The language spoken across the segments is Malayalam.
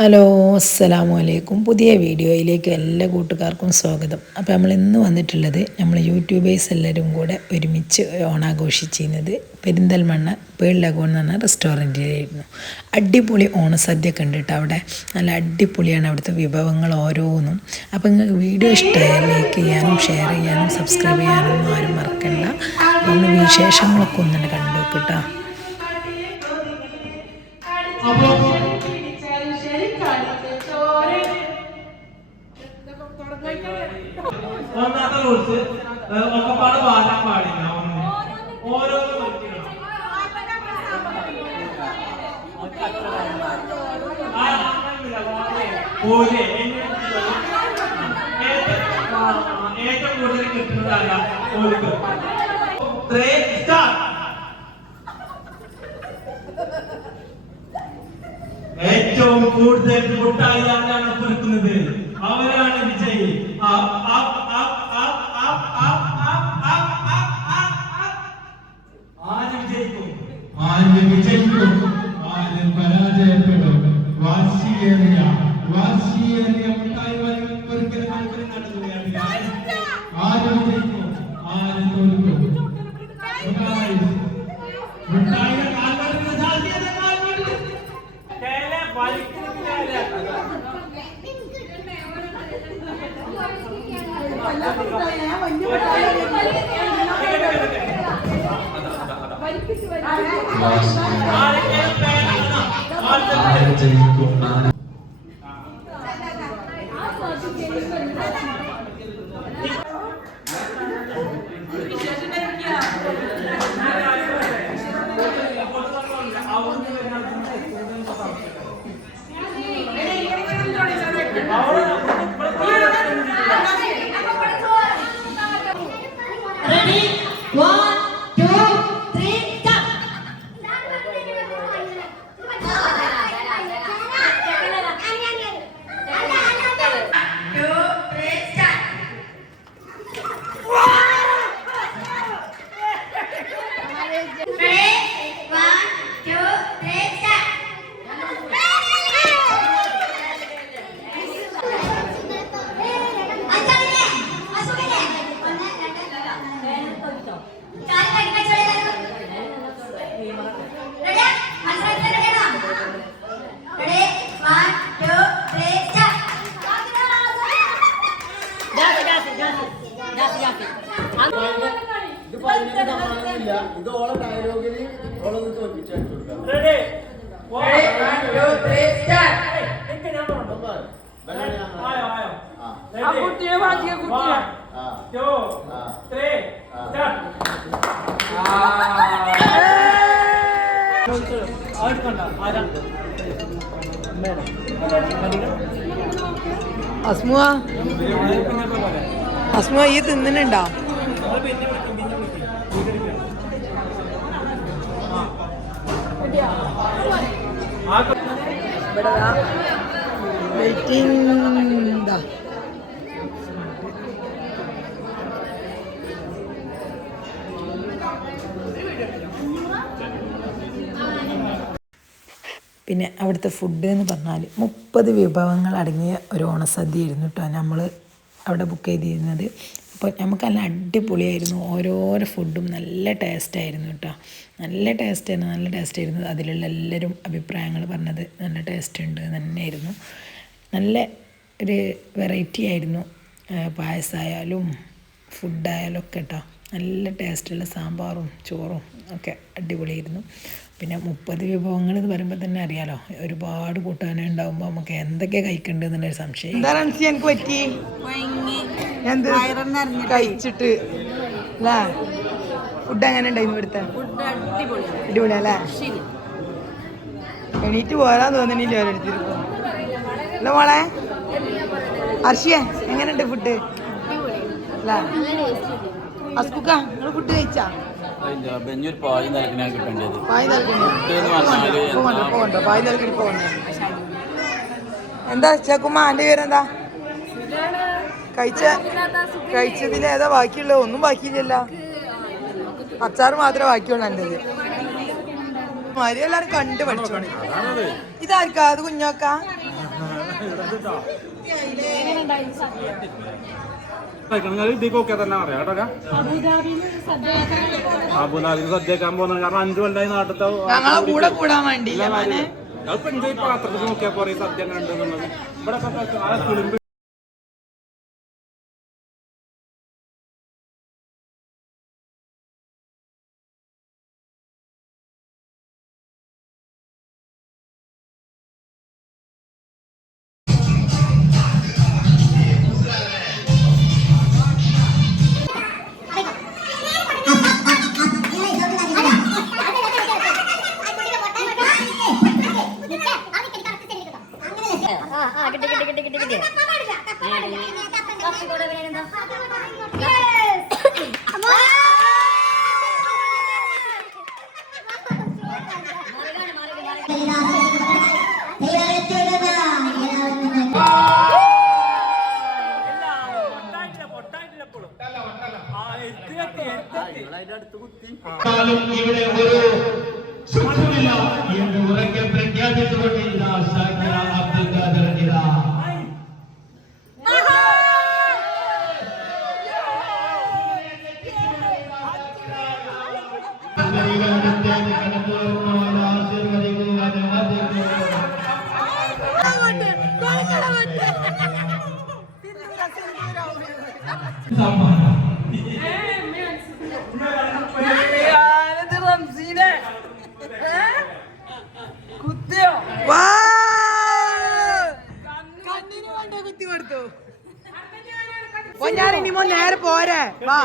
ഹലോ അസ്സലാമു അലൈക്കും പുതിയ വീഡിയോയിലേക്ക് എല്ലാ കൂട്ടുകാർക്കും സ്വാഗതം. അപ്പോൾ നമ്മൾ ഇന്ന് വന്നിട്ടുള്ളത് നമ്മൾ യൂട്യൂബേഴ്സ് എല്ലാവരും കൂടെ ഒരുമിച്ച് ഓണാഘോഷിച്ചിരുന്നത് പെരിന്തൽമണ്ണ പേൾ ലഗോൺ എന്ന് പറഞ്ഞ റെസ്റ്റോറന്റിലായിരുന്നു. അടിപൊളി ഓണസദ്യ കേട്ടോ അവിടെ. നല്ല അടിപൊളിയാണ് അവിടുത്തെ വിഭവങ്ങൾ ഓരോന്നും. അപ്പോൾ നിങ്ങൾക്ക് വീഡിയോ ഇഷ്ടമായാൽ ലൈക്ക് ചെയ്യാനും ഷെയർ ചെയ്യാനും സബ്സ്ക്രൈബ് ചെയ്യാനും ആരും മറക്കണ്ട. നമ്മൾ വിശേഷങ്ങളൊക്കെ ഒന്നും കണ്ടു കേട്ടോ. ഏറ്റവും കൂടുതൽ കിട്ടുന്നതാണ് ഓർക്ക് ഏറ്റവും കൂടുതൽ മുട്ടായി ആരാണ് പിറക്കുന്നത് 在再带带啊我去接一个你再带 ഇത് ഓളെ ഡയലോഗിൽ ഓളെ തോൽപ്പിച്ചു കുട്ടിയെ മാറ്റിയ കുട്ടിയെ ടു ത്രീ സ്റ്റാർട്ട് അസ്മുവാ അസ്മുവ ഈ തിന്നുന്നുണ്ടോ? പിന്നെ അവിടുത്തെ ഫുഡ് എന്ന് പറഞ്ഞാൽ മുപ്പത് വിഭവങ്ങൾ അടങ്ങിയ ഒരു ഓണസദ്യ ആയിരുന്നു കേട്ടോ നമ്മൾ അവിടെ ബുക്ക് ചെയ്തിരുന്നത്. അപ്പോൾ നമുക്ക് നല്ല അടിപൊളിയായിരുന്നു. ഓരോരോ ഫുഡും നല്ല ടേസ്റ്റായിരുന്നു കേട്ടോ നല്ല ടേസ്റ്റായിരുന്നു നല്ല ടേസ്റ്റായിരുന്നു അതിലുള്ള എല്ലാവരും അഭിപ്രായങ്ങൾ പറഞ്ഞത് നല്ല ടേസ്റ്റ് ഉണ്ട് തന്നെയായിരുന്നു. നല്ല ഒരു വെറൈറ്റി ആയിരുന്നു. പായസമായാലും ഫുഡായാലും ഒക്കെ കേട്ടോ നല്ല ടേസ്റ്റുള്ള സാമ്പാറും ചോറും ഒക്കെ അടിപൊളിയായിരുന്നു. പിന്നെ മുപ്പത് വിഭവങ്ങൾ എന്ന് പറയുമ്പോൾ തന്നെ അറിയാലോ ഒരുപാട് കൂട്ടാനും ഉണ്ടാകുമ്പോൾ നമുക്ക് എന്തൊക്കെ കഴിക്കണ്ടത് എന്നുള്ളൊരു സംശയം. എനിക്ക് പറ്റി? കഴിച്ചിട്ട് അല്ലേ ഫുഡ് എങ്ങനെ ഉണ്ടായിരുന്നു ഇവിടുത്തെ? അടിപൊളിയല്ലേ എണീറ്റ് പോരാൻ തോന്നണില്ല ഓരോരുത്തർക്കും. അല്ല മോളെ? അർഷിയ എങ്ങനെയുണ്ട് ഫുഡ് അല്ലേ അസ്കുക്ക നിങ്ങൾ ഫുഡ് കഴിച്ചാ? ബെഞ്ഞൊരു പായ് നിലക്കിനാ കിട്ടേണ്ടത്. പായ് നൽകണേ എന്ന് പറഞ്ഞാൽ പോകണ്ട പോകണ്ട പായ് നൽകണി പോകണ്ട എന്താ ചേക്കുമ്മ എന്റെ പേരെന്താ? കഴിച്ച കഴിച്ചതിൽ ഏതാ ബാക്കിയുള്ളത്? ഒന്നും ബാക്കിയില്ലല്ലോ. അച്ചാർ മാത്രമേ ബാക്കിയുള്ളൂ എന്റെത് മരിയെല്ലാരും എല്ലാരും പഠിച്ചു? പഠിച്ചോണി ഇതാർക്കാ? അത് കുഞ്ഞോക്ക? ഇതിൽ നോക്കിയാൽ തന്നെ അറിയാം കേട്ടോ അബുദാബിയിൽ സദ്യക്കാൻ പോകുന്നത് കാരണം അഞ്ചു കൊല്ലായി നാട്ടിലത്തെ ഞങ്ങളെ കൂടെ കൂടാൻ വേണ്ടി എന്തോ ഈ പാത്രത്തിൽ നോക്കിയാൽ പോരെ സദ്യ കണ്ടെന്നുള്ളത് ഇവിടെ এবং വാ.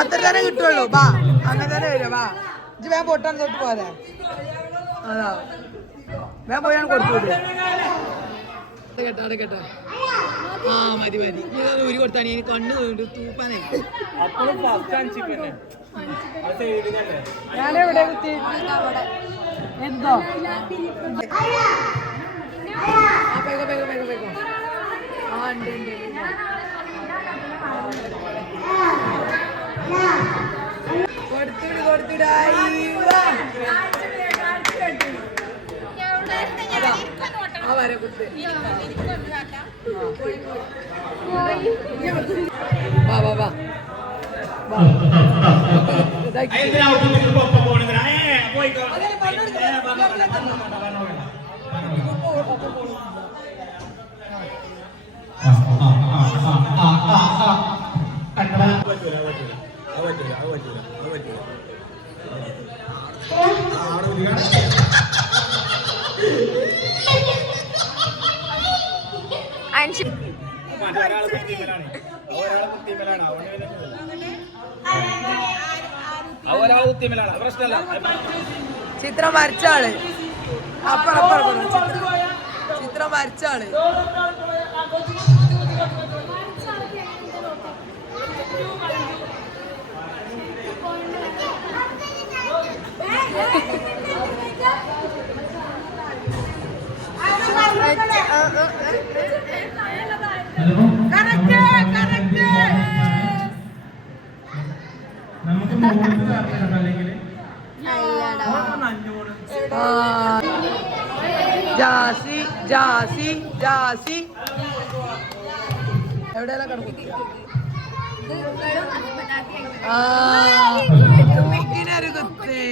അത്ര തന്നെ കിട്ടുള്ളൂ. വാ അങ്ങനെ തന്നെ വരും വാ. ഇജ്ജ് വേഗം പൊട്ടാൻ തൊട്ട് പോരെ. അതാ. വേഗം പോയാണ് കൊടുത്തു കേട്ടോ അവിടെ കേട്ടോ. ആ മതി മതി. ഇങ്ങനെ ഒരു കൊടുത്താണ് എനിക്ക് കണ്ണ് വീണ്ടു തൂപ്പാനേ. ഞാനെവിടെ കുത്തി. എന്തോ? ആ വേഗം വേഗം വേഗം വേഗം ആ ഉണ്ട് ഉണ്ട്. കൊടുത്തുവിട് കൊടുത്തുവിടായി ആ വര കുത്ത് വാ വാ വാ. വാ. ചിത്രം വരച്ചാൾ അപ്പുറം. ചിത്രം- ചിത്രം ജാസി എവിടെയെല്ലാം കിടക്കും ആ ഇങ്ങനെ ഒരു കുത്തേ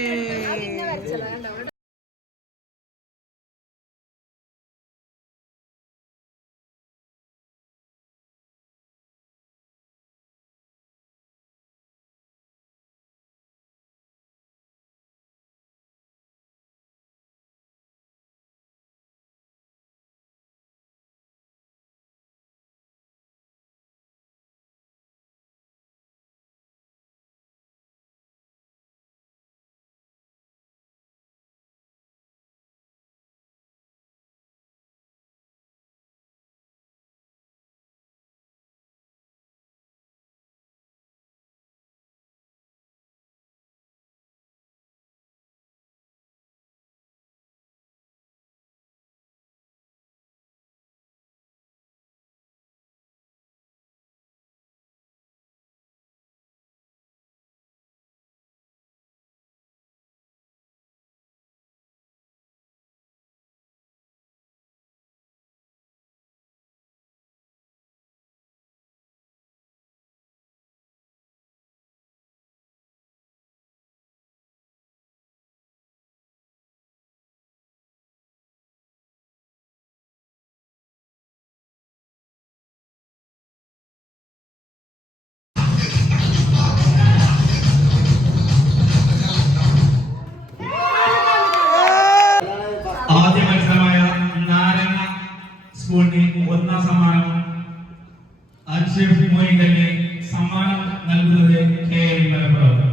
അൻഷഫ് മൊയ്തലിന് സമ്മാനം നൽകുന്നത് കെ എൻ മലപ്പുറം